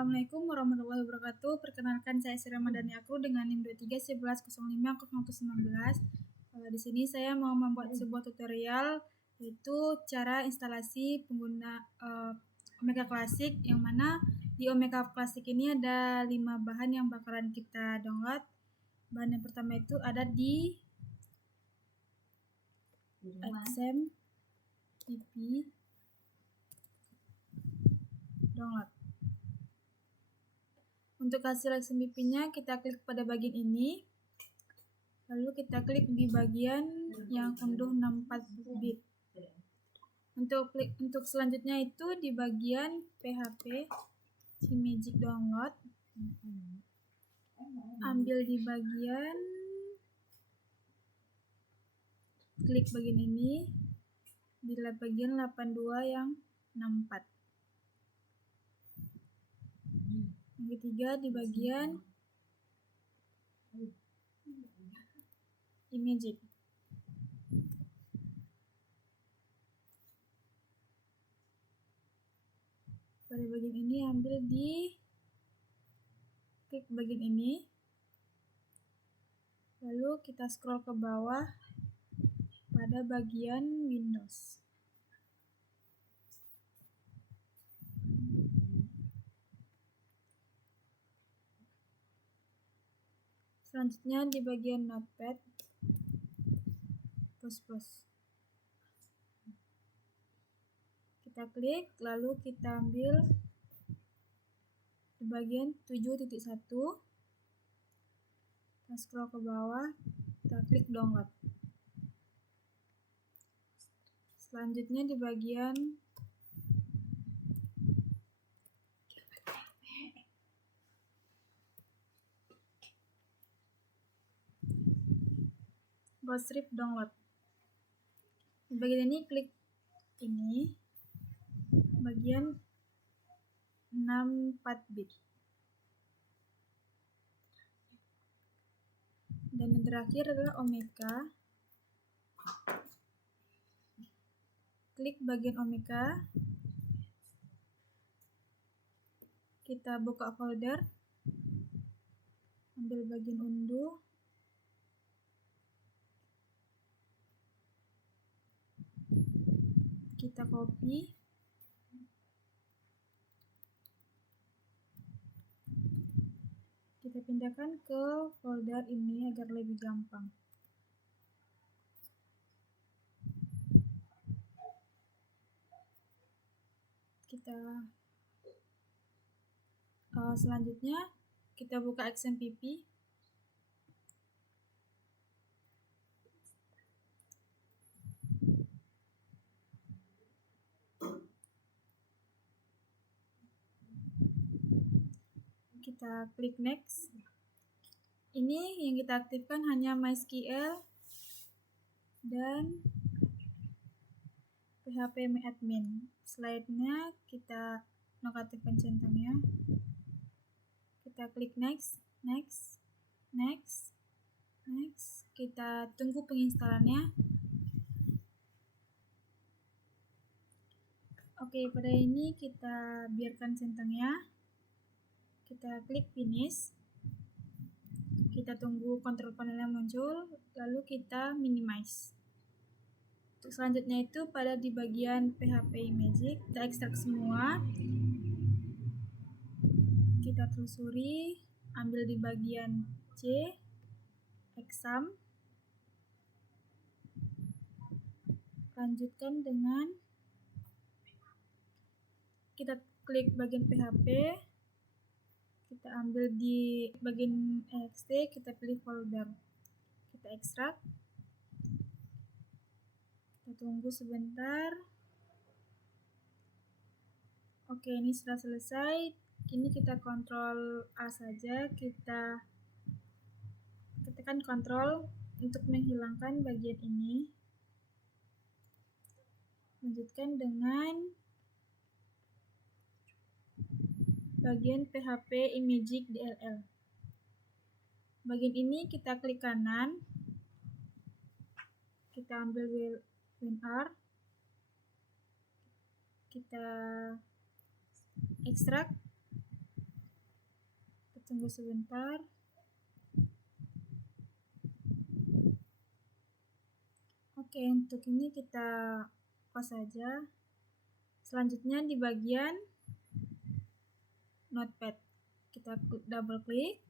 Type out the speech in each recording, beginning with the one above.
Assalamualaikum warahmatullahi wabarakatuh. Perkenalkan, saya Sri Ramadhani Akru dengan NIM 231105-019. Di sini saya mau membuat sebuah tutorial, yaitu cara instalasi pengguna Omeka Classic, yang mana di Omeka Classic ini ada 5 bahan yang bakalan kita download. Bahan yang pertama itu ada di XMPP download. Untuk hasil XMPP-nya kita klik pada bagian ini, lalu kita klik di bagian yang unduh 64 bit. Untuk selanjutnya itu di bagian PHP Magic download, ambil di bagian, klik bagian ini, di bagian 82 yang 64. Yang ketiga di bagian Magic. Pada bagian ini ambil di klik bagian ini, lalu kita scroll ke bawah pada bagian Windows. Selanjutnya di bagian Notepad plus. Kita klik, lalu kita ambil di bagian 7.1, kita scroll ke bawah, kita klik download. Selanjutnya di bagian Ghoststrip download. Di bagian ini klik ini, bagian 64 bit. Dan yang terakhir adalah Omeka. Klik bagian Omeka, kita buka folder, ambil bagian unduh, kita copy, kita pindahkan ke folder ini agar lebih gampang. Selanjutnya kita buka XMPP. Kita klik next. Ini yang kita aktifkan hanya MySQL dan phpMyAdmin. Slide-nya kita nonaktifkan centangnya. Kita klik next. Kita tunggu penginstalannya. Oke, pada ini kita biarkan centangnya. Kita klik finish. Kita tunggu kontrol panelnya muncul, lalu kita minimize. Untuk selanjutnya itu pada di bagian PHP Magic, kita ekstrak semua. Kita telusuri, ambil di bagian C, exam. Lanjutkan dengan kita klik bagian PHP, kita ambil di bagian ext, kita pilih folder, kita ekstrak, kita tunggu sebentar. Oke, ini sudah selesai. Kini kita kontrol A saja, kita tekan kontrol untuk menghilangkan bagian ini. Lanjutkan dengan bagian PHP Magic DLL. Bagian ini kita klik kanan, kita ambil WinR, kita ekstrak, tunggu sebentar. Oke, untuk ini kita close saja. Selanjutnya di bagian notepad, kita double klik,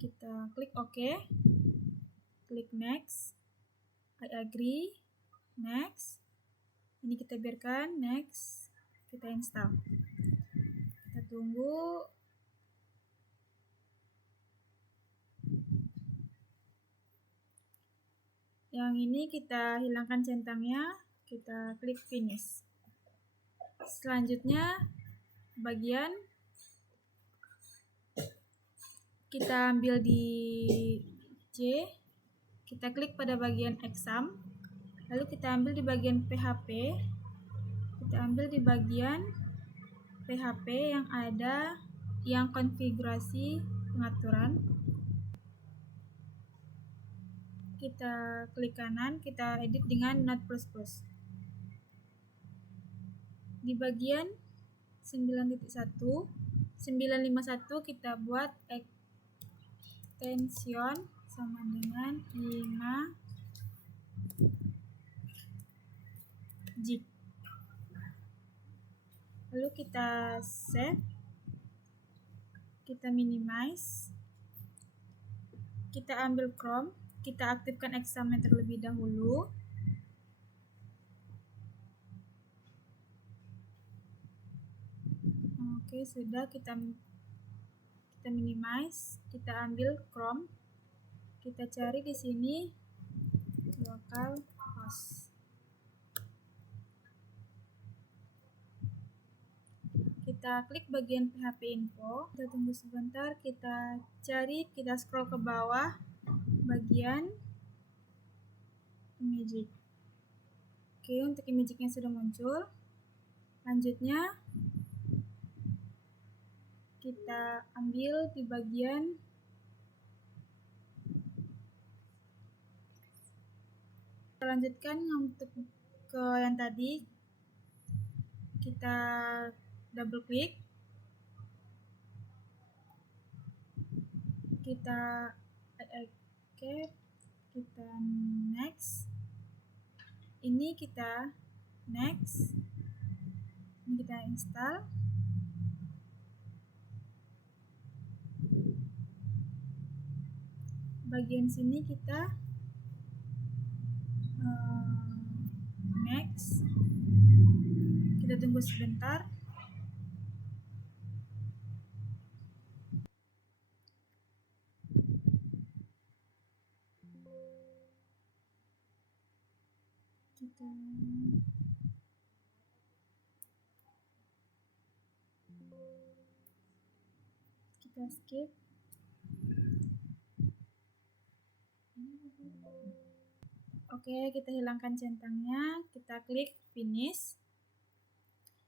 kita klik OK, klik next, I agree, next. Ini kita biarkan, next, kita install. Kita tunggu. Yang ini kita hilangkan centangnya, kita klik finish. Selanjutnya bagian kita ambil di C, kita klik pada bagian exam, lalu kita ambil di bagian PHP, kita ambil di bagian PHP yang ada yang konfigurasi pengaturan. Kita klik kanan, kita edit dengan Node++. Di bagian 9.1, 951 kita buat extension sama dengan 5 gig. Lalu kita save, kita minimize, kita ambil Chrome, kita aktifkan examnya terlebih dahulu. Oke, sudah, kita minimize, kita ambil Chrome, kita cari di sini localhost. Kita klik bagian PHP info, kita tunggu sebentar, kita cari, kita scroll ke bawah bagian imaging. Oke, untuk imagingnya sudah muncul. Lanjutnya kita ambil di bagian kita lanjutkan untuk ke yang tadi, kita double klik, kita oke, kita next, ini kita next, ini kita install. Bagian sini kita next, kita tunggu sebentar. Kita skip. Oke, kita hilangkan centangnya, kita klik finish.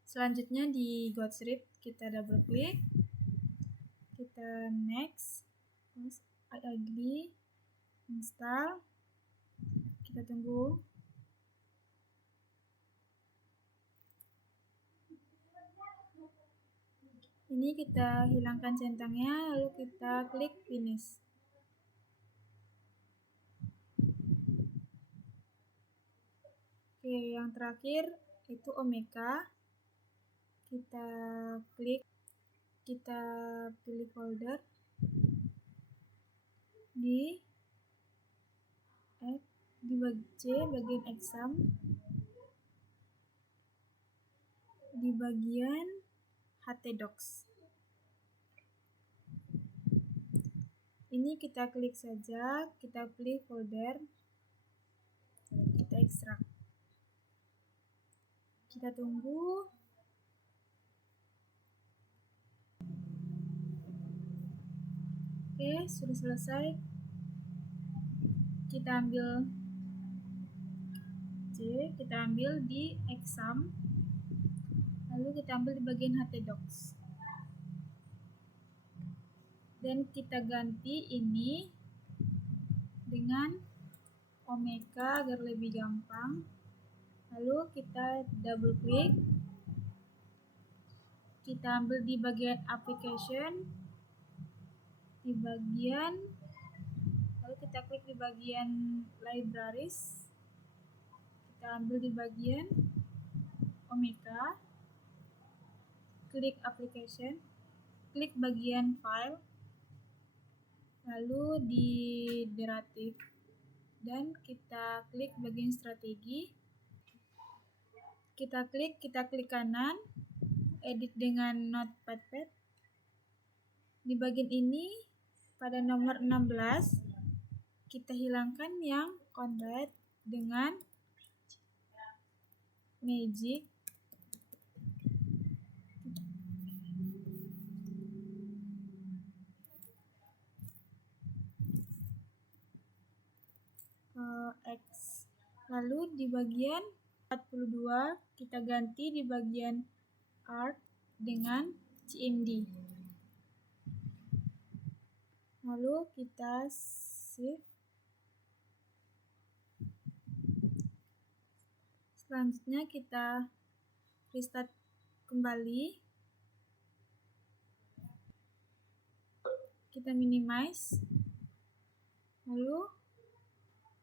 Selanjutnya di GoToScript kita double klik, kita next, I agree, install, kita tunggu. Ini kita hilangkan centangnya, lalu kita klik finish. Oke, yang terakhir itu Omeka. Kita klik, kita pilih folder di bagian exam, di bagian htdocs. Ini kita klik saja, kita pilih folder, kita ekstrak. Kita tunggu. Oke, sudah selesai. Kita ambil C, kita ambil di exam, lalu kita ambil di bagian htdocs. Dan kita ganti ini dengan Omeka agar lebih gampang. Lalu kita double klik, kita ambil di bagian application, di bagian, lalu kita klik di bagian libraries, kita ambil di bagian Omeka, klik application, klik bagian file, lalu di derivative, dan kita klik bagian strategi, kita klik kanan, edit dengan notepad. Di bagian ini pada nomor 16 kita hilangkan yang convert dengan magic. X. Lalu di bagian 42 kita ganti di bagian art dengan CMD. Lalu kita save. Selanjutnya kita restart kembali. Kita minimize. Lalu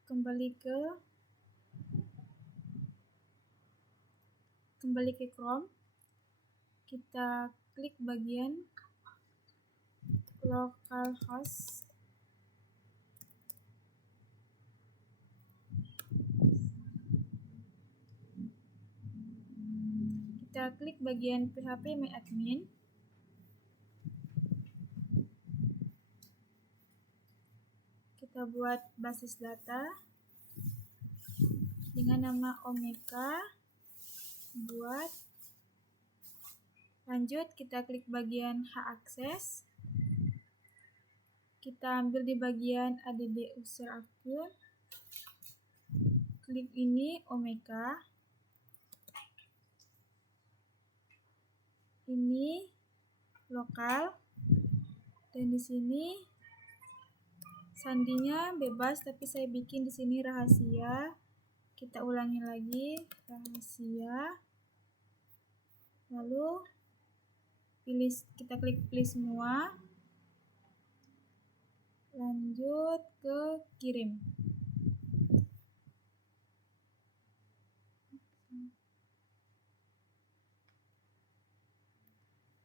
kembali ke Chrome. Kita klik bagian localhost. Kita klik bagian phpMyAdmin. Kita buat basis data dengan nama Omeka. Lanjut kita klik bagian hak akses. Kita ambil di bagian add user akun. Klik ini Omeka. Ini lokal, dan di sini sandinya bebas, tapi saya bikin di sini rahasia. Kita ulangi lagi, rahasia. Lalu kita klik pilih semua. Lanjut ke kirim.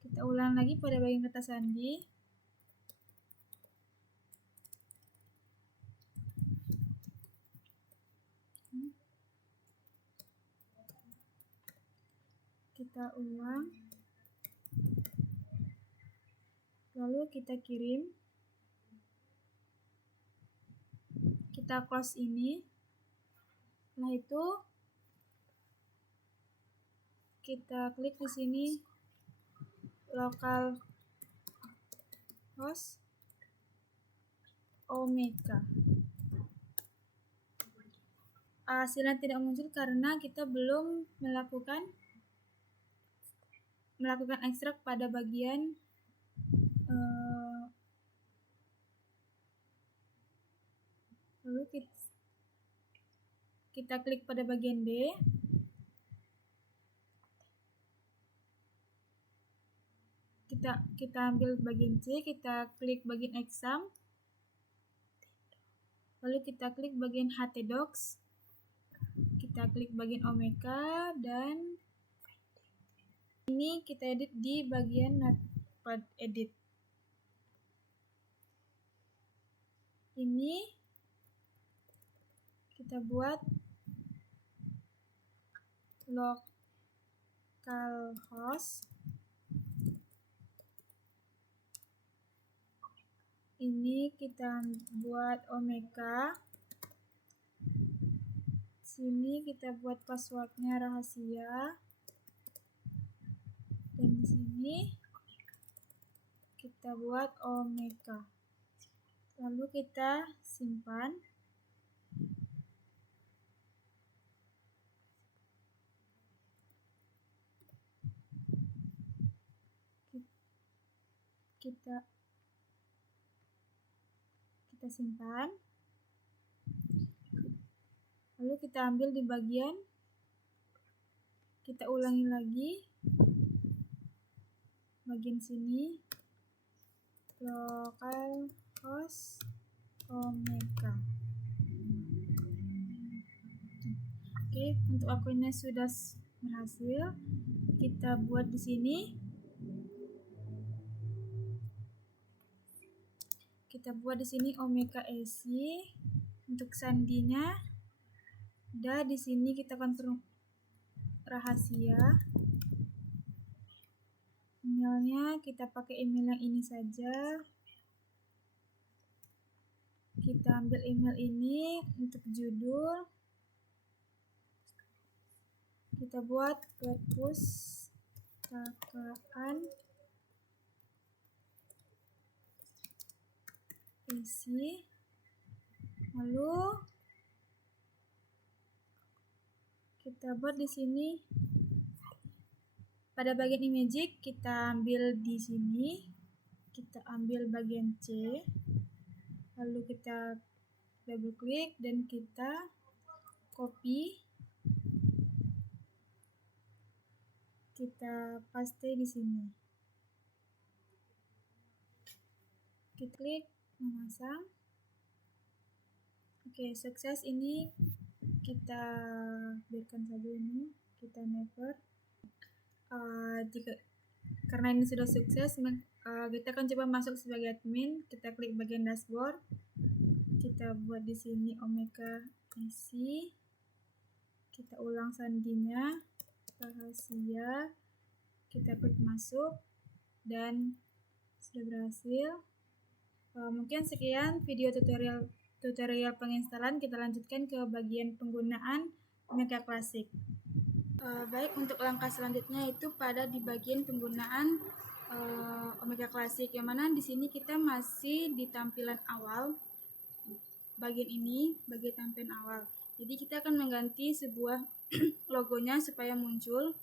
Kita ulang lagi pada bagian kata sandi. Kita ulang. Lalu kita kirim. Kita close ini. Setelah itu kita klik di sini localhost Omeka. Hasilnya tidak muncul karena kita belum melakukan ekstrak pada bagian lalu kita klik pada bagian D. Kita ambil bagian C, kita klik bagian exam, lalu kita klik bagian htdocs, kita klik bagian Omeka, dan ini kita edit di bagian notepad edit. Ini kita buat localhost. Ini kita buat Omeka. Sini kita buat passwordnya rahasia. Dan di sini kita buat Omeka. Lalu kita simpan. Kita simpan. Lalu kita ambil di bagian, kita ulangi lagi bagian sini. localhost omega. Oke, untuk akunnya sudah berhasil. Kita buat di sini. Kita buat di sini omega AC untuk sandinya. Dan di sini kita confirm rahasia. Emailnya kita pakai email yang ini saja. Kita ambil email ini untuk judul. Kita buat perpustakaan isi, lalu kita buat di sini pada bagian imagic, kita ambil di sini, kita ambil bagian C, lalu kita double klik dan kita copy, kita paste di sini. Kita klik memasang. Oke, sukses. Ini kita biarkan saja, ini kita never. Karena ini sudah sukses, kita akan coba masuk sebagai admin. Kita klik bagian dashboard, kita buat di sini omega isi, kita ulang sandinya, rahasia, kita klik masuk dan sudah berhasil. Mungkin sekian video tutorial penginstalan. Kita lanjutkan ke bagian penggunaan Omega Classic. Baik, untuk langkah selanjutnya itu pada di bagian penggunaan Omega Classic, yang mana di sini kita masih di tampilan awal. Bagian ini bagian tampilan awal. Jadi kita akan mengganti sebuah logonya supaya muncul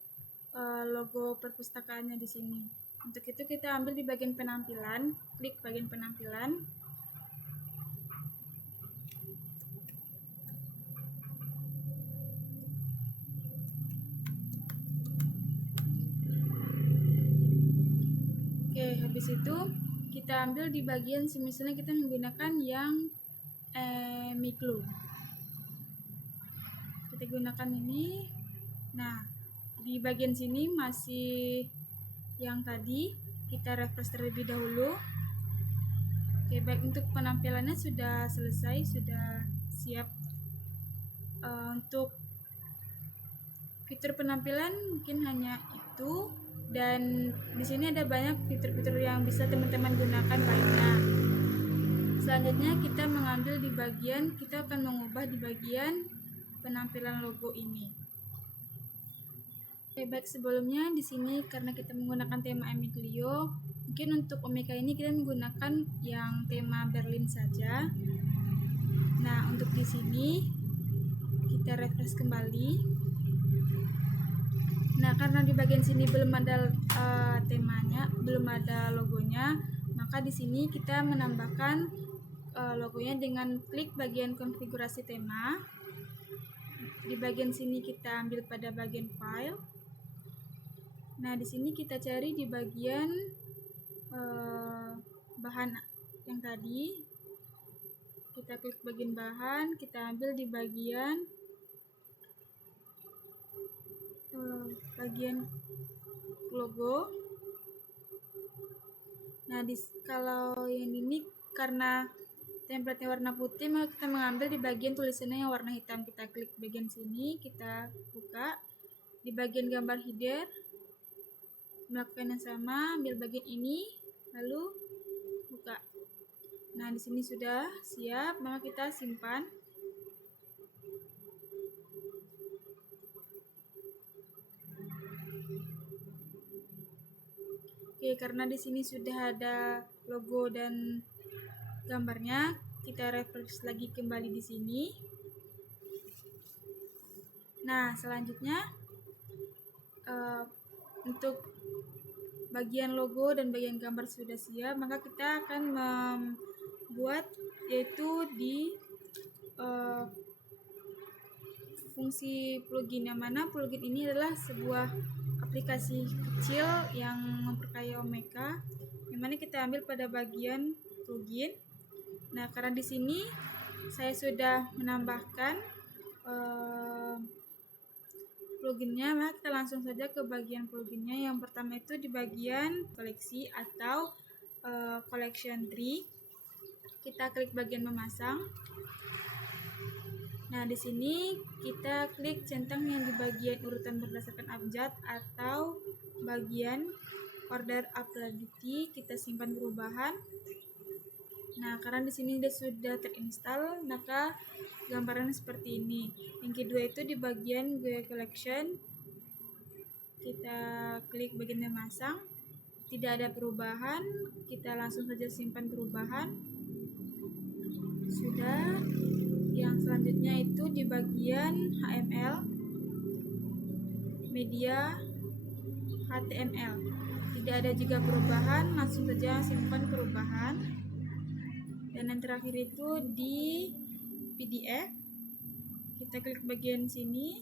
logo perpustakaannya di sini. Untuk itu kita ambil di bagian penampilan, klik bagian penampilan. Oke, habis itu kita ambil di bagian, misalnya kita menggunakan yang Miglo. Kita gunakan ini. Nah, di bagian sini masih yang tadi, kita refresh terlebih dahulu. Oke, baik, untuk penampilannya sudah selesai, sudah siap. Untuk fitur penampilan mungkin hanya itu, dan di sini ada banyak fitur-fitur yang bisa teman-teman gunakan lainnya. Selanjutnya kita mengambil di bagian, kita akan mengubah di bagian penampilan logo ini. Oke, baik, sebelumnya di sini karena kita menggunakan tema Emiglio, mungkin untuk Omega ini kita menggunakan yang tema Berlin saja. Nah, untuk di sini kita refresh kembali. Nah, karena di bagian sini belum ada temanya, belum ada logonya, maka di sini kita menambahkan logonya dengan klik bagian konfigurasi tema. Di bagian sini kita ambil pada bagian file. Nah, di sini kita cari di bagian bahan yang tadi. Kita klik bagian bahan, kita ambil di bagian logo. Nah, kalau yang ini karena template warna putih, maka kita mengambil di bagian tulisannya yang warna hitam. Kita klik bagian sini, kita buka di bagian gambar header. Melakukan yang sama, ambil bagian ini, lalu buka. Nah, di sini sudah siap, maka kita simpan. Oke, karena di sini sudah ada logo dan gambarnya, kita refresh lagi kembali di sini. Nah, selanjutnya untuk bagian logo dan bagian gambar sudah siap, maka kita akan membuat yaitu di fungsi plugin, yang mana plugin ini adalah sebuah aplikasi kecil yang memperkaya Omega, yang mana kita kita ambil pada bagian plugin. Nah, karena di sini saya sudah menambahkan pluginnya, maka kita langsung saja ke bagian pluginnya. Yang pertama itu di bagian koleksi atau collection tree. Kita klik bagian memasang. Nah, di sini kita klik centang yang di bagian urutan berdasarkan abjad atau bagian order uploadability, kita simpan perubahan. Nah, karena di sini sudah terinstall, maka gambarannya seperti ini. Yang kedua itu di bagian GUI collection, kita klik bagian memasang, tidak ada perubahan, kita langsung saja simpan perubahan. Sudah. Yang selanjutnya itu di bagian HTML, media, HTML. Tidak ada juga perubahan, langsung saja simpan perubahan. Dan yang terakhir itu di PDF, kita klik bagian sini,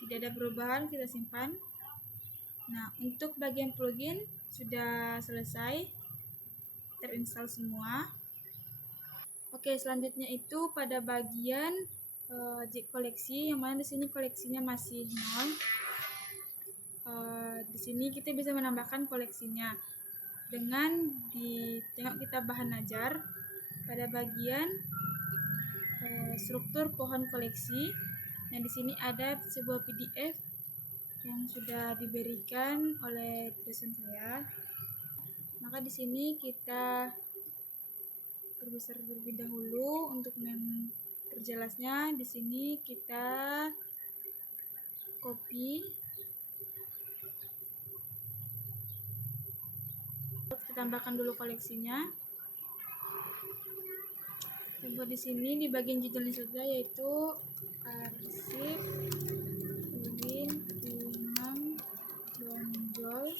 tidak ada perubahan, kita simpan. Nah, untuk bagian plugin sudah selesai, terinstall semua. Oke, selanjutnya itu pada bagian koleksi, yang mana di sini koleksinya masih 0. Di sini kita bisa menambahkan koleksinya dengan tengok kita bahan ajar pada bagian struktur pohon koleksi. Nah, di sini ada sebuah PDF yang sudah diberikan oleh dosen saya. Maka di sini kita perbesar terlebih dahulu untuk memperjelasnya. Di sini kita copy, kita tambahkan dulu koleksinya. Kita buat di sini di bagian judulnya saja, yaitu arsip UIN Imam Bonjol.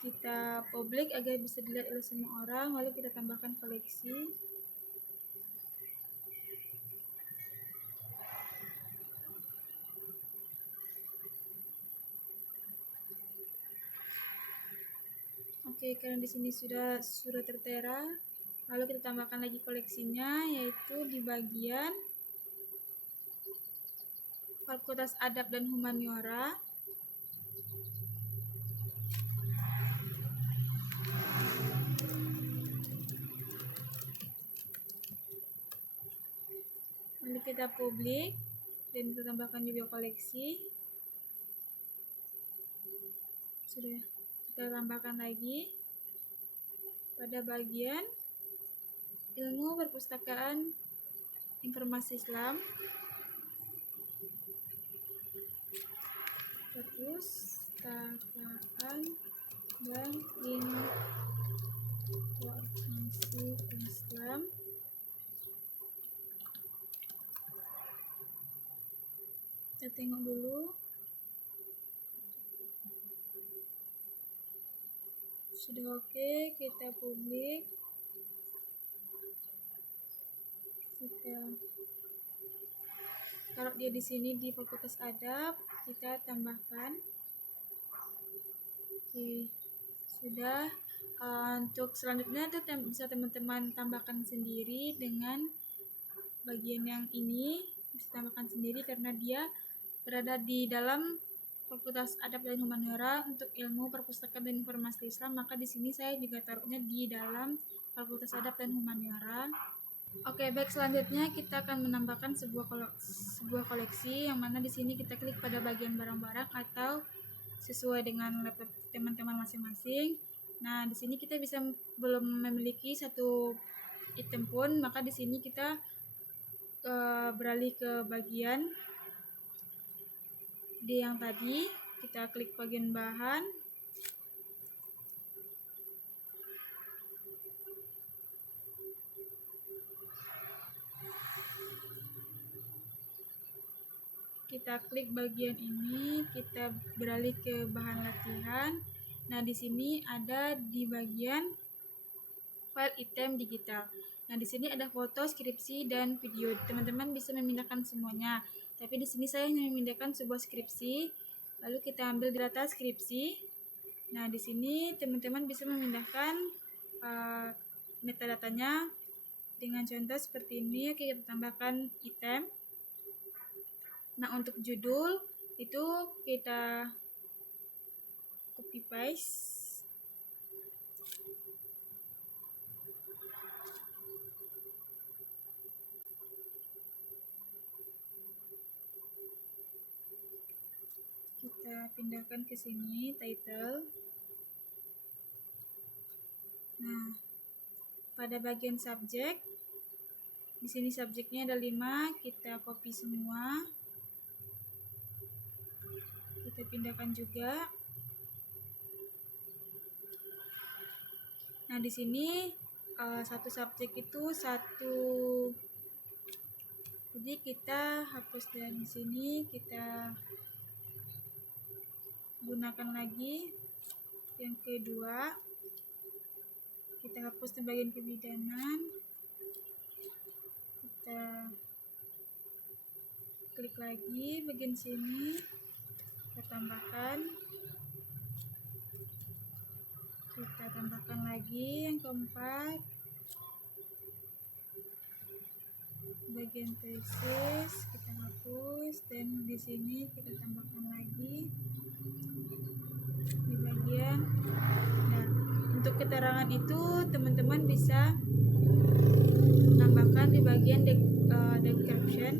Kita publik agar bisa dilihat oleh semua orang, lalu kita tambahkan koleksi. Oke, karena di sini sudah tertera, lalu kita tambahkan lagi koleksinya, yaitu di bagian Fakultas Adab dan Humaniora. Lalu kita publik dan kita tambahkan juga koleksi. Sudah, kita tambahkan lagi pada bagian ilmu perpustakaan informasi Islam, perpustakaan dan informasi Islam. Kita tengok dulu. Sudah oke, kita publik. Kita taruh dia di sini di Fakultas Adab, kita tambahkan. Oke, sudah. Untuk selanjutnya itu bisa teman-teman tambahkan sendiri dengan bagian yang ini, bisa tambahkan sendiri karena dia berada di dalam Fakultas Adab dan Humaniora untuk ilmu perpustakaan dan informasi Islam, maka di sini saya juga taruhnya di dalam Fakultas Adab dan Humaniora. Oke, baik, selanjutnya kita akan menambahkan sebuah koleksi, yang mana di sini kita klik pada bagian barang-barang atau sesuai dengan laptop teman-teman masing-masing. Nah, di sini kita bisa belum memiliki satu item pun, maka di sini kita beralih ke bagian di yang tadi, kita klik bagian bahan, kita klik bagian ini, kita beralih ke bahan latihan. Nah, di sini ada di bagian file item digital. Nah, di sini ada foto, skripsi, dan video. Teman-teman bisa memindahkan semuanya. Tapi di sini saya hanya memindahkan sebuah skripsi. Lalu kita ambil data skripsi. Nah, di sini teman-teman bisa memindahkan metadatanya dengan contoh seperti ini. Oke, kita tambahkan item. Nah, untuk judul itu kita copy paste. Kita pindahkan ke sini title. Nah, pada bagian subjek, di sini subjeknya ada 5, kita copy semua. Kita pindahkan juga. Nah, di sini satu subjek itu satu. Jadi kita hapus dari sini, kita gunakan lagi yang kedua. Kita hapus di bagian kebidanan. Kita klik lagi bagian sini. Kita tambahkan lagi yang keempat, bagian tesis kita hapus, dan di sini kita tambahkan lagi di bagian. Nah, untuk keterangan itu teman-teman bisa tambahkan di bagian description.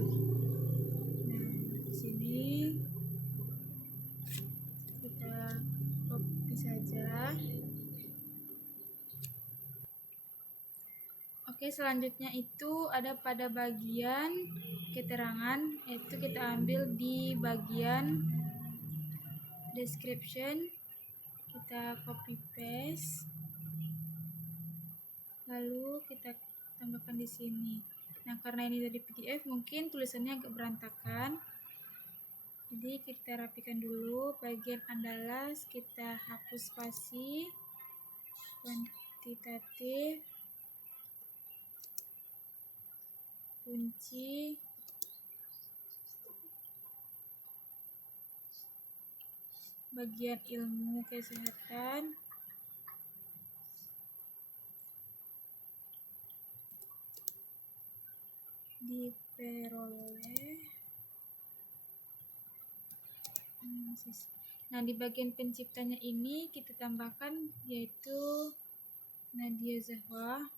Nah, di sini kita copy saja. Oke, selanjutnya itu ada pada bagian keterangan, yaitu kita ambil di bagian description, kita copy paste, lalu kita tambahkan di sini. Nah, karena ini dari PDF mungkin tulisannya agak berantakan, jadi kita rapikan dulu. Bagian andalas kita hapus spasi, kuantitatif, kunci, bagian ilmu kesehatan, diperoleh. Nah, di bagian penciptanya ini kita tambahkan yaitu Nadia Zahwa.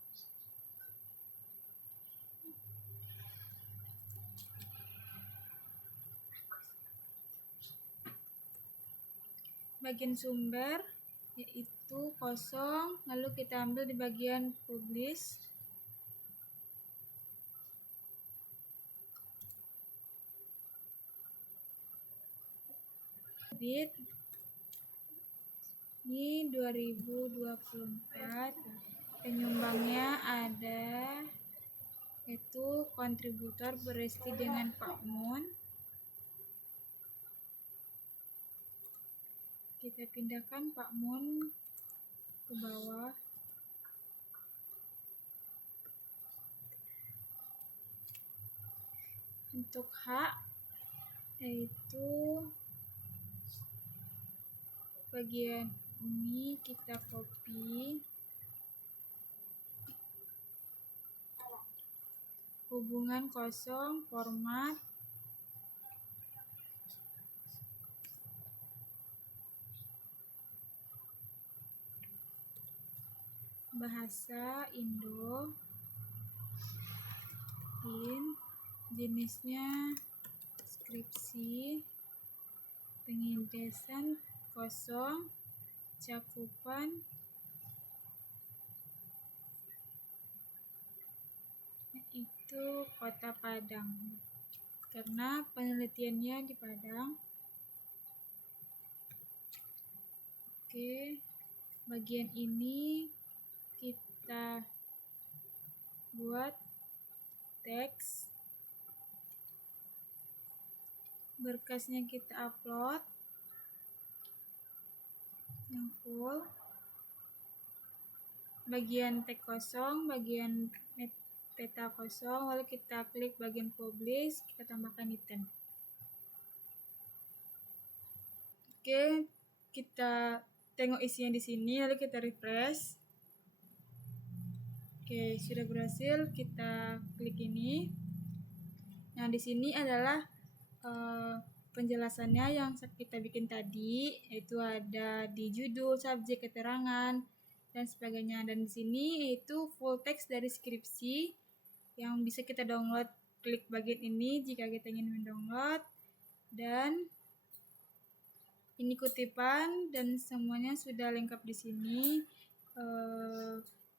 Bagian sumber yaitu kosong, lalu kita ambil di bagian publish. Bit ini 2024, penyumbangnya ada yaitu kontributor beresti dengan Pak Mun. Kita pindahkan Pak Mun ke bawah. Untuk hak yaitu bagian ini kita copy. Hubungan kosong, format, bahasa Indo, jenisnya skripsi, pengintesan kosong, cakupan, itu Kota Padang karena penelitiannya di Padang. Oke, bagian ini kita buat teks, berkasnya kita upload yang full, bagian teks kosong, bagian peta kosong, lalu kita klik bagian publish, kita tambahkan item. Oke, kita tengok isinya di sini, lalu kita refresh. Oke, sudah berhasil. Kita klik ini. Nah, di sini adalah penjelasannya yang kita bikin tadi, yaitu ada di judul, subjek, keterangan, dan sebagainya. Dan di sini yaitu full text dari skripsi yang bisa kita download. Klik bagian ini jika kita ingin mendownload. Dan ini kutipan dan semuanya sudah lengkap di sini.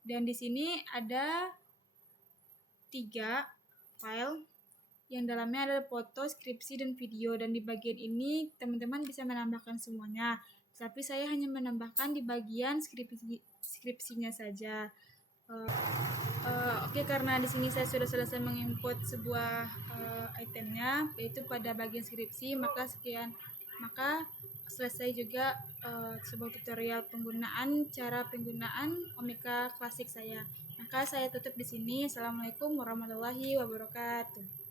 Dan di sini ada 3 file yang dalamnya ada foto, skripsi, dan video. Dan di bagian ini teman-teman bisa menambahkan semuanya. Tapi saya hanya menambahkan di bagian skripsinya saja. Oke, karena di sini saya sudah selesai menginput sebuah itemnya, yaitu pada bagian skripsi, maka selesai juga sebuah tutorial cara penggunaan Omeka Classic saya. Maka saya tutup di sini. Assalamualaikum warahmatullahi wabarakatuh.